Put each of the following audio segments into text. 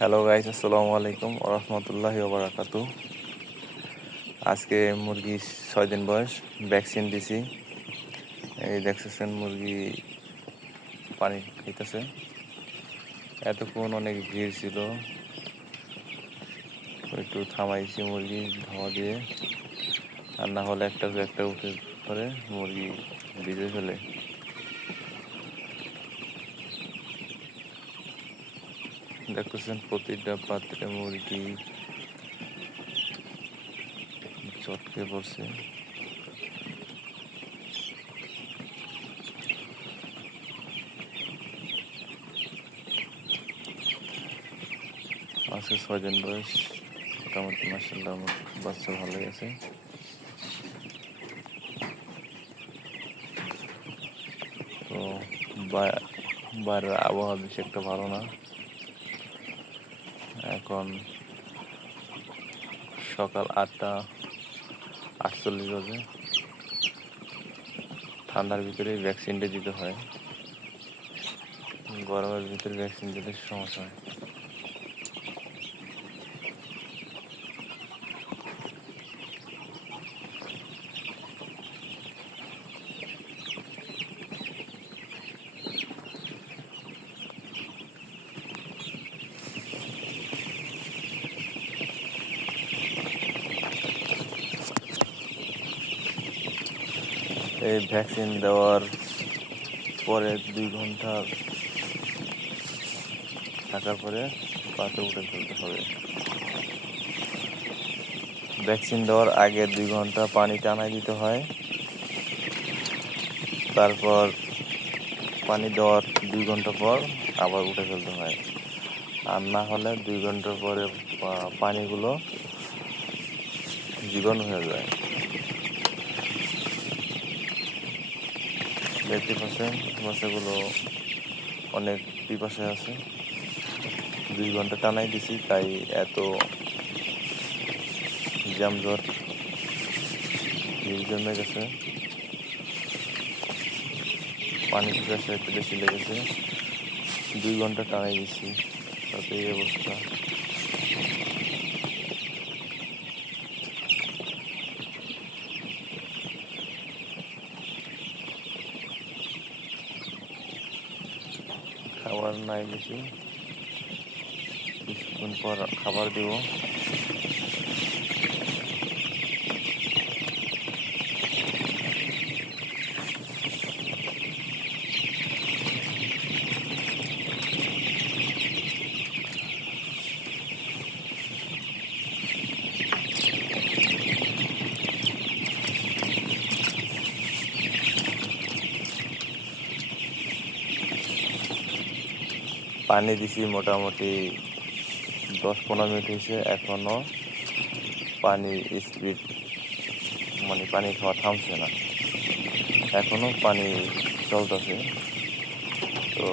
Hello guys, আসসালামু আলাইকুম ওয়া রাহমাতুল্লাহি ওয়া বারাকাতুহু। আজকে মুরগি 6 দিন বয়স, ভ্যাকসিন দিছি। এই দেখতেছেন মুরগি পানি খাইতেছে। এতক্ষণ অনেক ভিড় ছিল, একটু থামাইছি মুরগি ধোয়া দিয়ে, আর না হলে একটা একটা উঠে পরে মুরগি ভিজে ফেলে। দেখতেছেন প্রতিটা পাত্রে মুরগি চটকে পড়ছে। আজকে 6 দিন বয়স, মোটামুটি মাশাআল্লাহ বাচ্চা ভালোই আছে। তো বাইরের আবহাওয়া বেশি একটা ভালো না। এখন সকাল 8:48 বাজে। ঠান্ডার ভিতরে ভ্যাকসিনটা দিতে হয়, গরমের ভিতরে ভ্যাকসিন দিলে সমস্যা হয়। এই ভ্যাকসিন দেওয়ার পরে 2 ঘন্টা থাকার পরে পাতে উঠে ফেলতে হবে। ভ্যাকসিন দেওয়ার আগে 2 ঘন্টা পানি টানায় দিতে হয়, তারপর পানি দেওয়ার 2 ঘন্টা পর আবার উঠে ফেলতে হয়। আর না হলে 2 ঘন্টা পরে পানিগুলো জীবাণু হয়ে যায়। দেখতে পাচ্ছেন বাচ্চাগুলো অনেক পিপাসায় আছে। 2 ঘন্টা টানাই দিছি, তাই এত জ্যামজট ভিড় জমে গেছে। পানি পিপাসা একটু বেশি লেগেছে, 2 ঘন্টা টানাই দিছি, তাতে এই অবস্থা। খাবার নাই বেশি, কিছুক্ষণ পর খাবার দিব। পানি দিছি মোটামুটি 10-15 মিনিট হয়েছে, এখনো পানি স্পিড মানে পানি খাওয়া থামছে না, এখনো পানি চলতেছে। তো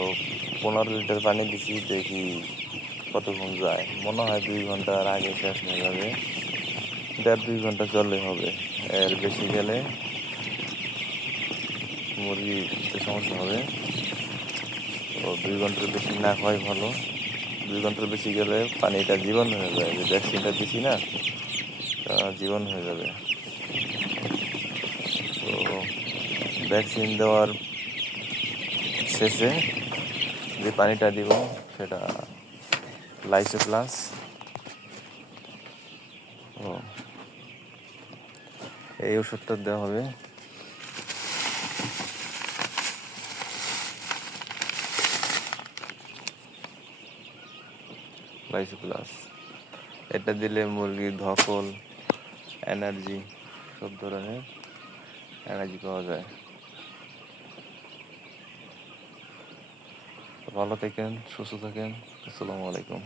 15 লিটার পানি দিছি, দেখি কতক্ষণ যায়। মনে হয় 2 ঘন্টার আগে শেষ হয়ে যাবে, 1.5-2 ঘন্টা চললে হবে। এর বেশি গেলে মুরগিতে সমস্যা হবে। তো 2 ঘন্টার বেশি না খাওয়াই ভালো। 2 ঘন্টার বেশি গেলে পানিটা জীবাণু হয়ে যায়, যে ভ্যাকসিনটা দিছি না, জীবাণু হয়ে যাবে। তো ভ্যাকসিন দেওয়ার শেষে যে পানিটা দিব সেটা লাইসো প্লাস। ও, এই ওষুধটা দেওয়া হবে। লাইসো প্লাস এটা দিলে মুরগির ধকল, এনার্জি, সব ধরনের এনার্জি পাওয়া যায়। ভালো থাকেন, সুস্থ থাকেন। আসসালামু আলাইকুম।